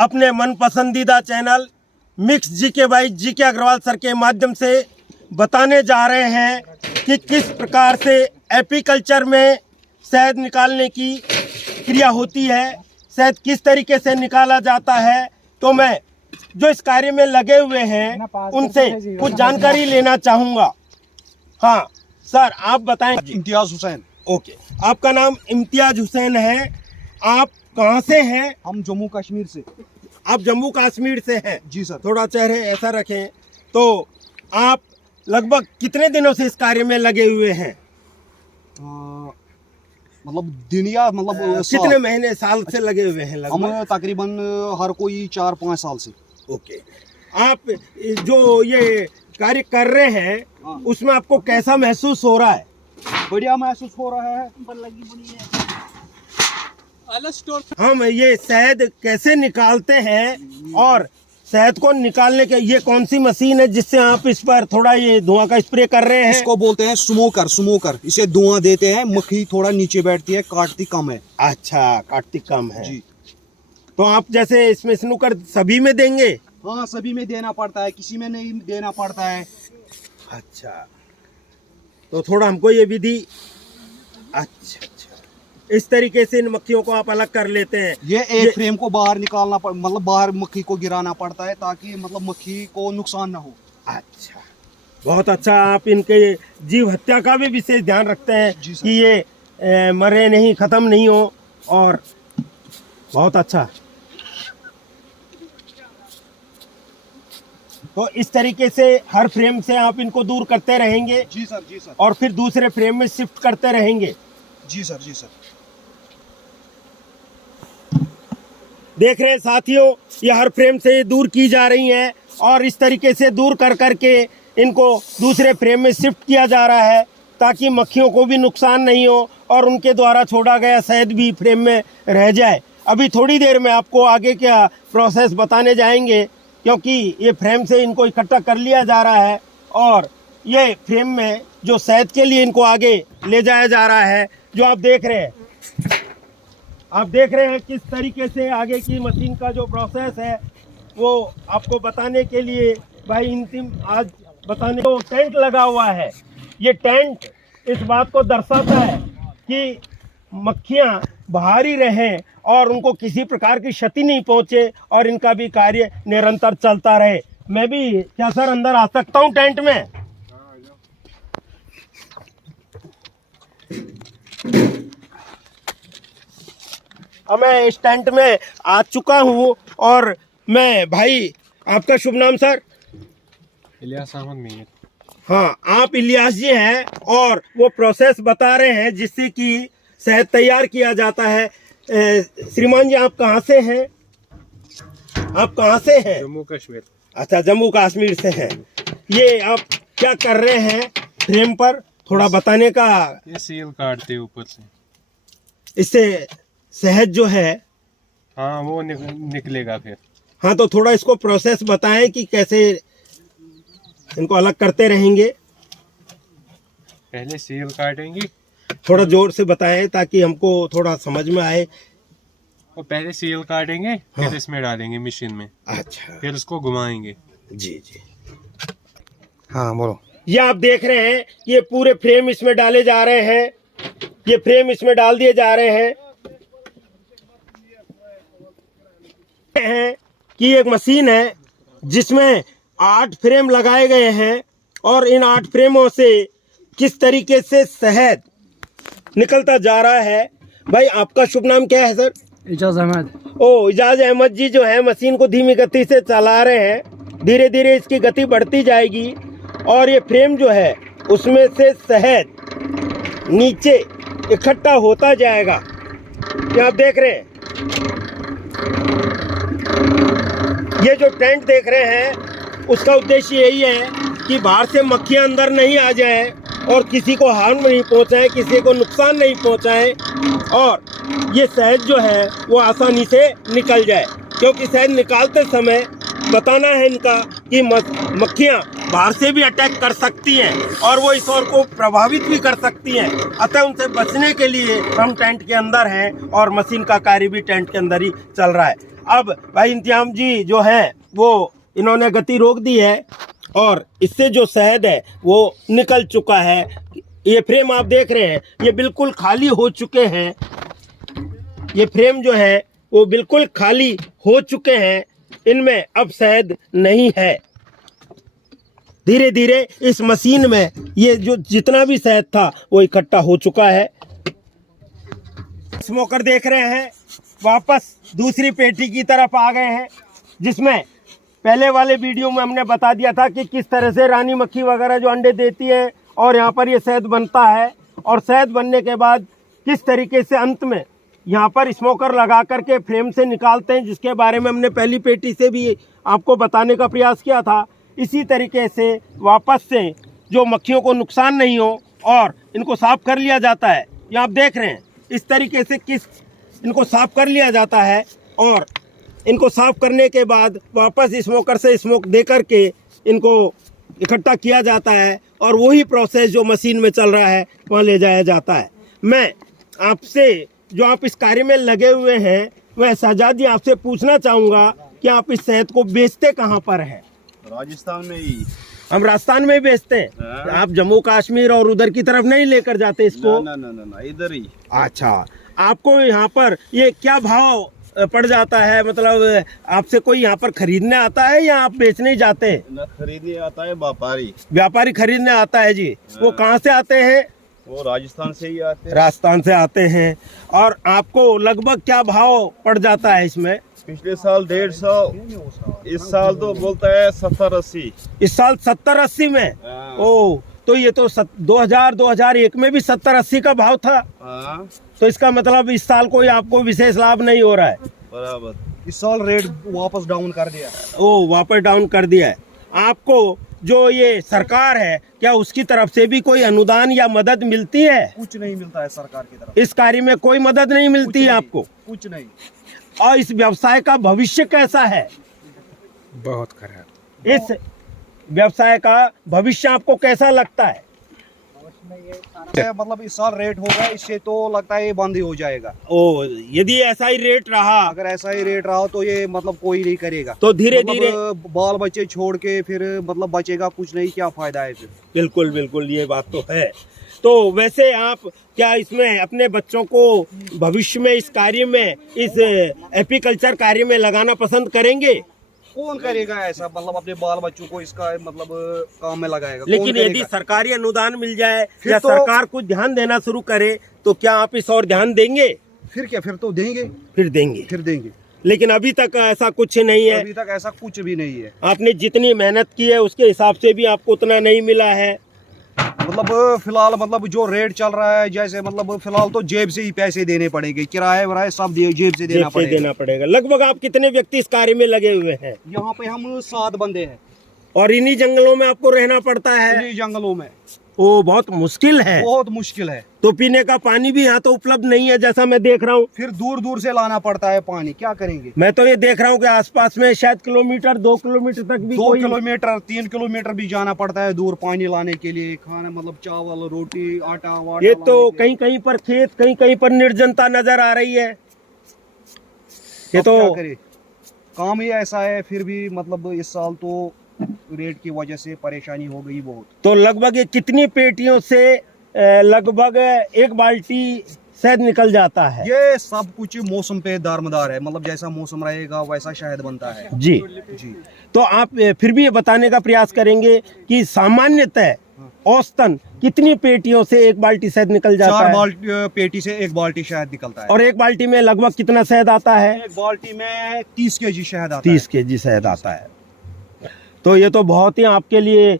अपने मन पसंदीदा channel mix GK by GK Agarwal sir के माध्यम से बताने जा रहे हैं कि किस प्रकार से एपीकल्चर में शहद निकालने की क्रिया होती है, शहद किस तरीके से निकाला जाता है। तो मैं जो इस कार्य में लगे हुए हैं उनसे कुछ जानकारी लेना चाहूँगा। हाँ सर, आप बताएं। इम्तियाज हुसैन। ओके, आपका नाम इम्तियाज हुसैन है। आप कहाँ से हैं? हम जम्मू कश्मीर से। आप जम्मू कश्मीर से हैं? जी सर। थोड़ा चेहरे ऐसा रखें। तो आप लगभग कितने दिनों से इस कार्य में लगे हुए हैं? मतलब दिन या मतलब कितने महीने साल से लगे हुए हैं? लगभग हम तकरीबन हर कोई 4-5 साल से। ओके, आप जो ये कार्य कर रहे हैं उसमें आपको कैसा महसूस हो रहा है? बढ़िया महसूस हो रहा है। हम ये शहद कैसे निकालते हैं और शहद को निकालने के ये कौन सी मशीन है जिससे आप इस पर थोड़ा ये धुआं का स्प्रे कर रहे हैं? इसको बोलते हैं स्मोकर। इसे धुआं देते हैं, मक्खी थोड़ा नीचे बैठती है, काटती कम है। अच्छा, काटती कम है जी। तो आप जैसे इसमें स्नूकर सभी में देंगे? हाँ, सभी में देना पड़ता है, किसी में नहीं देना पड़ता है। अच्छा, तो थोड़ा हमको ये विधि अच्छा इस तरीके से इन मक्खियों को आप अलग कर लेते हैं। ये एक फ्रेम को बाहर निकालना मतलब बाहर मक्खी को गिराना पड़ता है ताकि मतलब मक्खी को नुकसान ना हो। अच्छा, बहुत अच्छा। आप इनके जीव हत्या का भी विशेष ध्यान रखते हैं कि ये मरे नहीं, खत्म नहीं हो। और बहुत अच्छा। तो इस तरीके से हर फ्रेम से आप इनको दूर करते रहेंगे? जी सर, जी सर। और फिर दूसरे फ्रेम में शिफ्ट करते रहेंगे? जी सर, जी सर। देख रहे हैं साथियों, ये हर फ्रेम से दूर की जा रही हैं और इस तरीके से दूर कर करके इनको दूसरे फ्रेम में शिफ्ट किया जा रहा है ताकि मक्खियों को भी नुकसान नहीं हो और उनके द्वारा छोड़ा गया शहद भी फ्रेम में रह जाए। अभी थोड़ी देर में आपको आगे क्या प्रोसेस बताने जाएंगे, क्योंकि ये फ्रेम से इनको इकट्ठा कर लिया जा रहा है और ये फ्रेम में जो शहद के लिए इनको आगे ले जाया जा रहा है। जो आप देख रहे हैं, आप देख रहे हैं किस तरीके से आगे की मशीन का जो प्रोसेस है वो आपको बताने के लिए भाई अंतिम आज बताने को टेंट लगा हुआ है। ये टेंट इस बात को दर्शाता है कि मक्खियां बाहर ही रहें और उनको किसी प्रकार की क्षति नहीं पहुंचे और इनका भी कार्य निरंतर चलता रहे। मैं भी क्या सर अंदर आ सकता हूं टेंट में? अब मैं इस टेंट में आ चुका हूँ और मैं भाई, आपका शुभ नाम सर? इलियास अहमद मीर। हाँ, आप इलियास जी हैं और वो प्रोसेस बता रहे हैं जिससे कि शहद तैयार किया जाता है। श्रीमान जी, आप कहाँ से हैं? आप कहाँ से हैं? जम्मू कश्मीर। अच्छा, जम्मू कश्मीर से हैं। ये आप क्या कर रहे हैं फ्रेम पर, थोड़ा बताने का? ये सील काटते ऊपर से, इससे शहद जो है हाँ वो निकलेगा फिर। हाँ, तो थोड़ा इसको प्रोसेस बताएं कि कैसे इनको अलग करते रहेंगे। पहले सील काटेंगे, थोड़ा जोर से बताएं ताकि हमको थोड़ा समझ में आए। और पहले सील काटेंगे, हाँ। फिर इसमें डालेंगे मशीन में। अच्छा, फिर उसको घुमाएंगे। जी जी। हाँ बोलो। ये आप देख रहे हैं, ये पूरे फ्रेम इसमें डाले जा रहे हैं। ये फ्रेम इसमें डाल दिए जा रहे हैं कि एक मशीन है जिसमें 8 फ्रेम लगाए गए हैं और इन 8 फ्रेमों से किस तरीके से शहद निकलता जा रहा है। भाई, आपका शुभ नाम क्या है सर? इजाज अहमद। ओ, इजाज अहमद जी जो है मशीन को धीमी गति से चला रहे हैं। धीरे धीरे इसकी गति बढ़ती जाएगी और ये फ्रेम जो है उसमें से शहद नीचे इकट्ठा होता जाएगा। क्या आप देख रहे हैं? ये जो टेंट देख रहे हैं उसका उद्देश्य यही है कि बाहर से मक्खियां अंदर नहीं आ जाएं और किसी को हार्म नहीं पहुंचाएं, किसी को नुकसान नहीं पहुंचाएं और ये शहद जो है वो आसानी से निकल जाए। क्योंकि शहद निकालते समय बताना है इनका कि मक्खियां बाहर से भी अटैक कर सकती हैं और वो इस और को प्रभावित भी कर सकती हैं। अतः उनसे बचने के लिए हम टेंट के अंदर हैं और मशीन का कार्य भी टेंट के अंदर ही चल रहा है। अब भाई इंतजाम जी जो हैं वो इन्होंने गति रोक दी है और इससे जो शहद है वो निकल चुका है। ये फ्रेम आप देख रहे हैं ये बिल्कुल खाली हो चुके हैं। ये फ्रेम जो है वो बिल्कुल खाली हो चुके हैं, इनमें अब शहद नहीं है। धीरे धीरे इस मशीन में ये जो जितना भी शहद था वो इकट्ठा हो चुका है। स्मोकर देख रहे हैं वापस दूसरी पेटी की तरफ आ गए हैं, जिसमें पहले वाले वीडियो में हमने बता दिया था कि किस तरह से रानी मक्खी वगैरह जो अंडे देती है और यहाँ पर ये शहद बनता है और शहद बनने के बाद किस तरीके से अंत में यहाँ पर स्मोकर लगा करके फ्रेम से निकालते हैं, जिसके बारे में हमने पहली पेटी से भी आपको बताने का प्रयास किया था। इसी तरीके से वापस से जो मक्खियों को नुकसान नहीं हो और इनको साफ़ कर लिया जाता है। ये आप देख रहे हैं इस तरीके से इनको साफ़ कर लिया जाता है और इनको साफ़ करने के बाद वापस स्मोकर से स्मोक दे करके इनको इकट्ठा किया जाता है और वही प्रोसेस जो मशीन में चल रहा है वहाँ ले जाया जाता है। मैं आपसे जो आप इस कार्य में लगे हुए हैं वह शहजादी आपसे पूछना चाहूँगा कि आप इस शहद को बेचते कहाँ पर हैं? राजस्थान में ही। हम राजस्थान में ही बेचते हैं। आप जम्मू कश्मीर और उधर की तरफ नहीं लेकर जाते इसको? ना इधर ही। अच्छा, आपको यहाँ पर ये क्या भाव पड़ जाता है? मतलब आपसे कोई यहाँ पर खरीदने आता है या आप बेचने ही जाते हैं? ना खरीदने आता है व्यापारी। व्यापारी खरीदने आता है जी। वो कहाँ से आते हैं? वो राजस्थान से ही आते हैं। राजस्थान से आते हैं। और आपको लगभग क्या भाव पड़ जाता है इसमें? पिछले साल 150, इस साल तो बोलता है 70-80। इस साल 70-80 में? ओ, तो ये तो 2001 में भी 70-80 का भाव था। तो इसका मतलब इस साल कोई आपको विशेष लाभ नहीं हो रहा है। बराबर। इस साल रेट वापस डाउन कर दिया। ओ, वापस डाउन कर दिया है। आपको जो ये सरकार है क्या उसकी तरफ से भी कोई अनुदान या मदद मिलती है? कुछ नहीं मिलता है सरकार की तरफ। इस कार्य में कोई मदद नहीं मिलती है आपको? कुछ नहीं। और इस व्यवसाय का भविष्य कैसा है? बहुत खराब। इस व्यवसाय का भविष्य आपको कैसा लगता है? मतलब इस साल रेट होगा, इससे तो लगता है ये बंद ही हो जाएगा। ओ, यदि ऐसा ही रेट रहा, अगर ऐसा ही रेट रहा तो ये मतलब कोई नहीं करेगा। तो धीरे मतलब धीरे बाल बच्चे छोड़ के फिर मतलब बचेगा कुछ नहीं, क्या फायदा है फिर? बिल्कुल बिल्कुल, ये बात तो है। तो वैसे आप क्या इसमें अपने बच्चों को भविष्य में इस कार्य में, इस एपीकल्चर कार्य में लगाना पसंद करेंगे? कौन करेगा ऐसा? मतलब अपने बाल बच्चों को इसका मतलब काम में लगाएगा। लेकिन यदि सरकारी अनुदान मिल जाए फिर या तो सरकार कुछ ध्यान देना शुरू करे तो क्या आप इस और ध्यान देंगे? फिर क्या, फिर तो देंगे। फिर देंगे। फिर देंगे। लेकिन अभी तक ऐसा कुछ नहीं है। अभी तक ऐसा कुछ भी नहीं है। आपने जितनी मेहनत की है उसके हिसाब से भी आपको उतना नहीं मिला है। मतलब फिलहाल मतलब जो रेट चल रहा है, जैसे मतलब फिलहाल तो जेब से ही पैसे देने पड़ेंगे, किराए वराए सब जेब से देना पड़ेगा। लगभग आप कितने व्यक्ति इस कार्य में लगे हुए हैं? यहाँ पे हम 7 बंदे हैं। और इन्हीं जंगलों में आपको रहना पड़ता है? इन्हीं जंगलों में। ओ, बहुत मुश्किल है। बहुत मुश्किल है। तो पीने का पानी भी यहाँ तो उपलब्ध नहीं है जैसा मैं देख रहा हूँ। फिर दूर दूर से लाना पड़ता है पानी, क्या करेंगे? मैं तो ये देख रहा हूँ कि आसपास में शायद किलोमीटर 2 किलोमीटर तक भी 2 किलोमीटर 3 किलोमीटर भी जाना पड़ता है दूर पानी लाने के लिए। खाना मतलब चावल रोटी आटा वाटा। ये तो कहीं कहीं पर खेत, कहीं कहीं पर निर्जनता नजर आ रही है। ये तो क्या करे, काम ही ऐसा है। फिर भी मतलब इस साल तो रेट की वजह से परेशानी हो गई बहुत। तो लगभग ये कितनी पेटियों से लगभग 1 बाल्टी शहद निकल जाता है? ये सब कुछ मौसम पे दारमदार है। मतलब जैसा मौसम रहेगा वैसा शहद बनता है। जी जी। तो आप फिर भी ये बताने का प्रयास करेंगे कि सामान्यतः औसतन कितनी पेटियों से 1 बाल्टी शहद निकल जाता है? 4 पेटी से 1 बाल्टी शहद निकलता है। और 1 बाल्टी में लगभग कितना शहद आता है? 1 बाल्टी में 30 केजी शहद आता है। 30 केजी शहद आता है। तो ये तो बहुत ही आपके लिए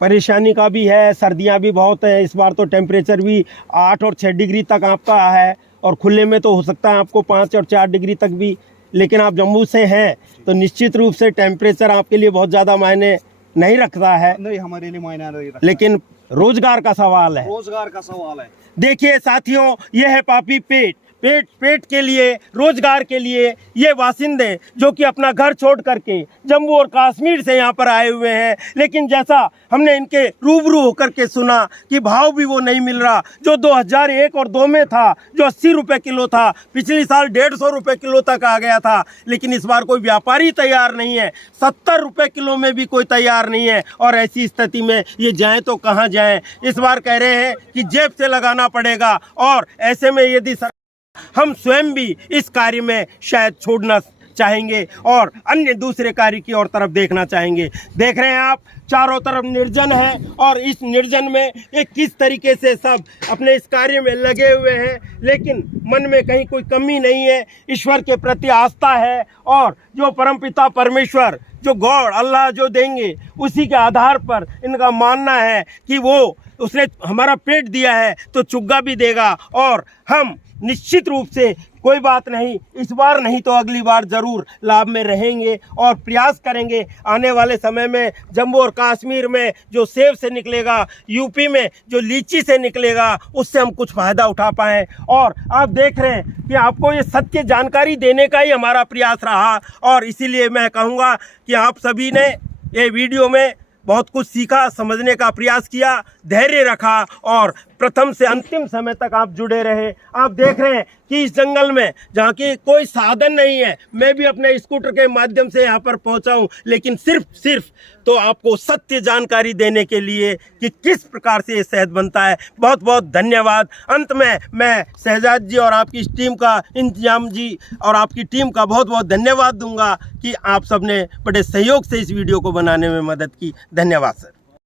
परेशानी का भी है। सर्दियां भी बहुत है इस बार, तो टेम्परेचर भी 8 और 6 डिग्री तक आपका है और खुले में तो हो सकता है आपको 5 और 4 डिग्री तक भी। लेकिन आप जम्मू से हैं तो निश्चित रूप से टेम्परेचर आपके लिए बहुत ज़्यादा मायने नहीं रखता है। नहीं, हमारे लिए मायने नहीं रखता। लेकिन रोजगार का सवाल है। रोजगार का सवाल है। देखिए साथियों, यह है पापी पेट। पेट के लिए, रोजगार के लिए ये बासिंदे जो कि अपना घर छोड़ करके जम्मू और कश्मीर से यहाँ पर आए हुए हैं, लेकिन जैसा हमने इनके रूबरू होकर के सुना कि भाव भी वो नहीं मिल रहा जो 2001 और 2 में था, जो 80 रुपये किलो था, पिछले साल 150 रुपये किलो तक आ गया था। लेकिन इस बार कोई व्यापारी तैयार नहीं है, 70 रुपये किलो में भी कोई तैयार नहीं है। और ऐसी स्थिति में ये जाएं तो कहाँ जाएं? इस बार कह रहे हैं कि जेब से लगाना पड़ेगा, और ऐसे में यदि हम स्वयं भी इस कार्य में शायद छोड़ना चाहेंगे और अन्य दूसरे कार्य की ओर तरफ देखना चाहेंगे। देख रहे हैं आप, चारों तरफ निर्जन है, और इस निर्जन में ये किस तरीके से सब अपने इस कार्य में लगे हुए हैं, लेकिन मन में कहीं कोई कमी नहीं है। ईश्वर के प्रति आस्था है, और जो परमपिता परमेश्वर, जो गॉड अल्लाह जो देंगे, उसी के आधार पर इनका मानना है कि वो उसने हमारा पेट दिया है तो चुग्गा भी देगा। और हम निश्चित रूप से कोई बात नहीं, इस बार नहीं तो अगली बार ज़रूर लाभ में रहेंगे और प्रयास करेंगे आने वाले समय में जम्मू और कश्मीर में जो सेब से निकलेगा, यूपी में जो लीची से निकलेगा, उससे हम कुछ फ़ायदा उठा पाएँ। और आप देख रहे हैं कि आपको ये सत्य जानकारी देने का ही हमारा प्रयास रहा, और इसीलिए मैं कहूँगा कि आप सभी ने ये वीडियो में बहुत कुछ सीखा, समझने का प्रयास किया, धैर्य रखा, और प्रथम से अंतिम समय तक आप जुड़े रहे। आप देख रहे हैं कि इस जंगल में जहाँ की कोई साधन नहीं है, मैं भी अपने स्कूटर के माध्यम से यहाँ पर पहुँचा हूँ, लेकिन सिर्फ तो आपको सत्य जानकारी देने के लिए कि किस प्रकार से ये शहद बनता है। बहुत बहुत धन्यवाद। अंत में मैं शहजाद जी और आपकी टीम का, इंतजाम जी और आपकी टीम का बहुत बहुत धन्यवाद दूंगा कि आप सबने बड़े सहयोग से इस वीडियो को बनाने में मदद की। धन्यवाद सर।